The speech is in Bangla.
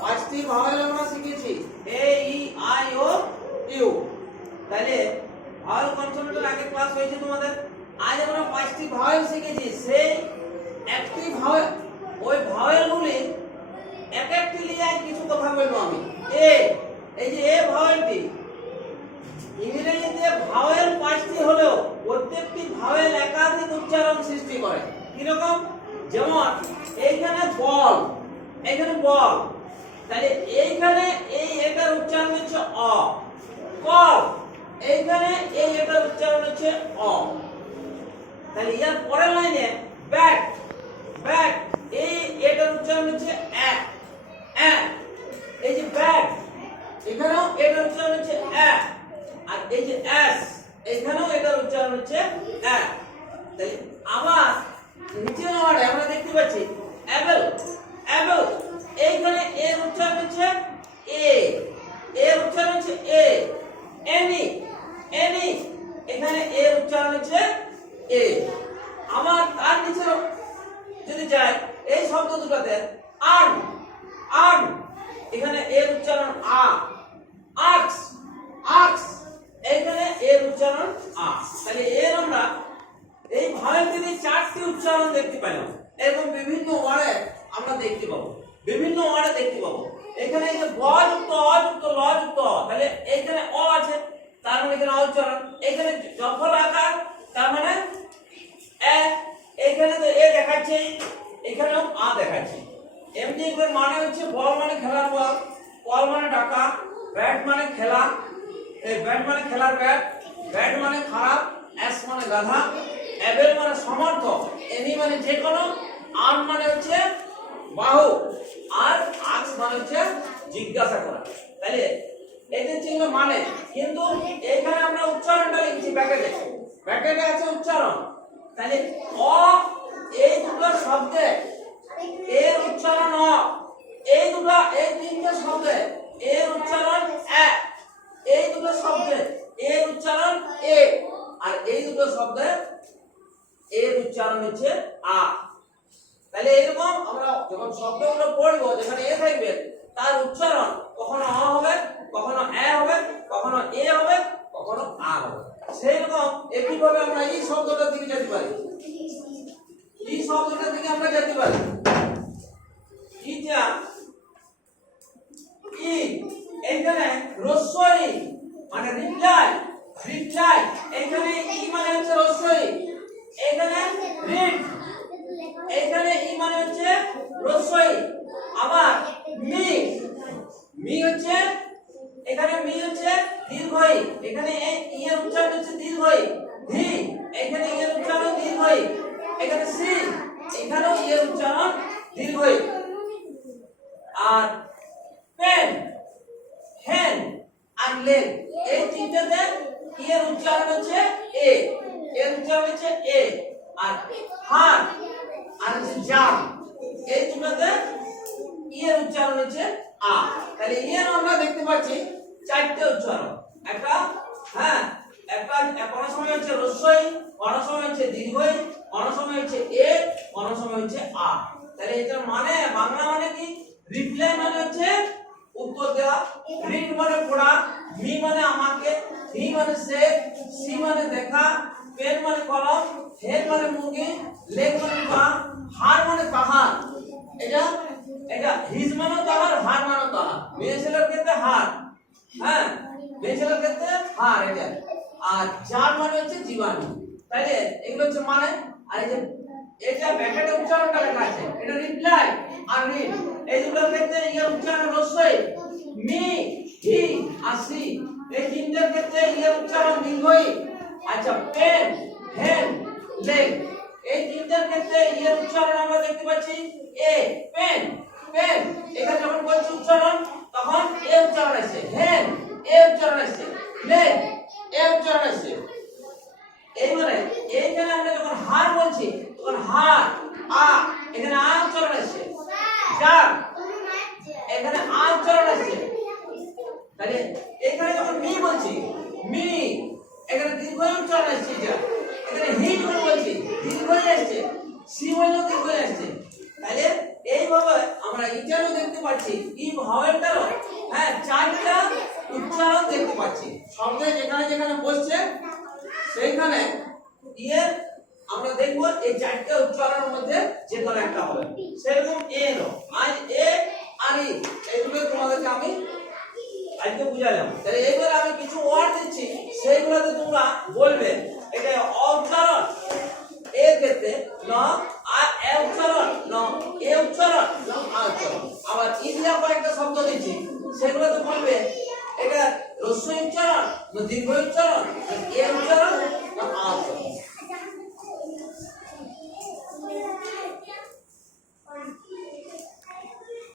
পাঁচটি ভাওয়েল আমরা শিখেছি। A E I O U তাহলে ভাওয়েল কনসোনেন্টের আগে ক্লাস হয়েছে তোমাদের। আজ আমরা পাঁচটি ভাওয়েল শিখেছি। সেই একটি ভাওয়েল ওই ভাওয়েলগুলি এক একটি নিয়ে আজ কিছু কথা বলব আমি। এ এই যে এ ভাওয়েলটি ইংরেজিতে ভাওয়েল পাঁচটি হলেও প্রত্যেকটি ভাওয়েল একাধিক উচ্চারণ সৃষ্টি করে। কীরকম? যেমন এইখানে বল এইখানে বল। তাহলে এইখানে এই এটার উচ্চারণ হচ্ছে অ। কল এইখানে এই এটার উচ্চারণ হচ্ছে অ। তাহলে ইয়ার পরের লাইনে ব্যাট ব্যাট, এই এটার উচ্চারণ হচ্ছে অ্যা অ্যা। এই যে ব্যাট, এখানেও এটার উচ্চারণ হচ্ছে অ্যা। আর এই যে এস এখানেও এটার উচ্চারণ হচ্ছে অ্যা। তাহলে আবার নিচে ওয়ার্ডে আমরা দেখতে পাচ্ছি অ্যাবল অ্যাবল এইখানে এ উচ্চারণ হচ্ছে এ এ উচ্চারণ হচ্ছে এ এনি এনি এখানে এ উচ্চারণ হচ্ছে এ আমার তার নিচে যদি যায়, এই শব্দ দুটোতে আর্ম আর্ম এখানে এর উচ্চারণ আ আক্স আক্স এইখানে এর উচ্চারণ আ তাহলে এর আমরা এই ভাবের চারটি উচ্চারণ দেখতে পেলাম এরকম বিভিন্ন ওয়ার্ডে আমরা দেখতে পাবো। বিভিন্ন ওয়ার্ডে দেখতে পাবো। এখানে এই যে ব যুক্ত, অ যুক্ত, ল যুক্ত, তাহলে এইখানে অ আছে, তার মানে এখানে উচ্চারণ এখানে জফল আকার, তার মানে এ, এখানে তো এ দেখাচ্ছে, এখানেও আ দেখাচ্ছে। এমনি এগুলোর মানে হচ্ছে বল মানে খেলার বল বল মানে ডাকা, ব্যাট মানে খেলা এই ব্যাট মানে খেলার ব্যাট ব্যাট মানে খারাপ, এস মানে গাধা এবেল মানে সমর্থ এনি মানে যে কোনো আর্ম মানে হচ্ছে বাহু, আর আক্স মানে হচ্ছে জিজ্ঞাসা করা। তাহলে এদের চিহ্ন মানে কিন্তু এখানে আমরা উচ্চারণটা লিখছি ব্যাকেটে ব্যাকেটে আছে উচ্চারণ। তাহলে অ এই দুটো শব্দে, এর উচ্চারণ অ, এই দুটো, এই তিনটে শব্দে, এর উচ্চারণ এ, এই দুটো শব্দে, এর উচ্চারণ এ, আর এই দুটো শব্দে এর উচ্চারণ হচ্ছে আ। তাহলে এরকম আমরা যখন শব্দগুলো পড়ব, যেখানে এ থাকবে, তার উচ্চারণ কখনো অ হবে, কখনো এ হবে, কখনো এ হবে, কখনো আ হবে। সেই রকম একইভাবে আমরা এই শব্দটার দিকে যেতে পারি। এই শব্দটার দিকে আমরা যেতে পারি ইটা ই এখানে রস্বই মানে রিপ্লাই রিপ্লাই এখানে ই মানে হচ্ছে রস্বই এখানে রিড এখানে ই মানে হচ্ছে রস্বই আবার মি মি হচ্ছে এখানে মি হচ্ছে দীর্ঘই এখানে ই এর উচ্চারণ হচ্ছে দীর্ঘই ধি, এখানে ই এর উচ্চারণ দীর্ঘই এখানে সি, এখানেও ই এর উচ্চারণ দীর্ঘই আর পেন হ্যান আর লেন, এই তিনটাতে ই এর উচ্চারণ হচ্ছে এ এর উচ্চারণ হচ্ছে এ, আর হার আর হচ্ছে জাম, এই দুটোতে ই এর উচ্চারণ হচ্ছে আ। তাহলে ই এর আমরা দেখতে পাচ্ছি চারটে উচ্চারণ। একটা হ্যাঁ একটা কোনো সময় হচ্ছে রস্বই কোনো সময় হচ্ছে দীর্ঘই কোনো সময় হচ্ছে এ কোনো সময় হচ্ছে আ। তাহলে এটার মানে বাংলা মানে কি? রিপ্লাই মানে হচ্ছে উত্তর দেওয়া রিড মানে পড়া, মি মানে আমাকে, হি মানে সে, সি মানে দেখা, পেন মানে কলম, হেড মানে মুরগি, লেগ মানে হার মানে পাহাড়। এটা এটা হিজ মানে তাহার হার মানে তাহার মেয়ে ছেলের ক্ষেত্রে হার হ্যাঁ মেয়ে ছেলের ক্ষেত্রে হার এটা আর যার মানে হচ্ছে জীবাণু। তাইলে এগুলো হচ্ছে মানে আর এই যে, এটা ব্যাকেটে উচ্চারণটা লেখা আছে। এটা রিপ্লাই আর রিড। এই দুটোর ক্ষেত্রে ইয়ার উচ্চারণ রস্বই মি, হি আর সি। এই তিনটার ক্ষেত্রে ইয়ার উচ্চারণ দীর্ঘই আচ্ছা পেন হেড লেগ। এই তিনটার ক্ষেত্রে ইয়ার উচ্চারণ আমরা দেখতে পাচ্ছি এ, পেন এখানে যখন বলছি উচ্চারণ তখন এ উচ্চারণ আসছে হেড এ উচ্চারণ আসছে লেগ এ উচ্চারণ আসছে এইবারে এইখানে আমরা যখন হার বলছি হার আ এখানে আ উচ্চারণ আসছে। জার এখানে আ উচ্চারণ আসছে। তাহলে এখানে যখন মি বলছি, মি, এখানে দীর্ঘ উচ্চারণ আসছে এটা। এখানে হি যখন বলছি দীর্ঘ আসছে সি বললেও দীর্ঘ আসছে। তাহলে এইভাবে আমরা এটারও দেখতে পাচ্ছি ই ভাওয়েলটারও হ্যাঁ চারটা উচ্চারণ দেখতে পাচ্ছি। শব্দে যেখানে যেখানে বসছে, সেইখানে ইয়ের আমরা দেখব এই চারটে উচ্চারণের মধ্যে যে কোনো একটা হবে। সেরকম এর আজ এ আর ই এগুলো তোমাদেরকে আমি আজকে বুঝালাম। তাহলে এইবার আমি কিছু ওয়ার্ড দিচ্ছি। সেইগুলোতে তোমরা বলবে, এটা অ উচ্চারণ এর ক্ষেত্রে ন আ এ উচ্চারণ। ন। এ উচ্চারণ। ন আ উচ্চারণ। আবার ইন্ডিয়া কয়েকটা শব্দ দিচ্ছি। সেগুলোতে বলবে, এটা রস্য উচ্চারণ, না দীর্ঘ উচ্চারণ এ উচ্চারণ, না এ উচ্চারণ।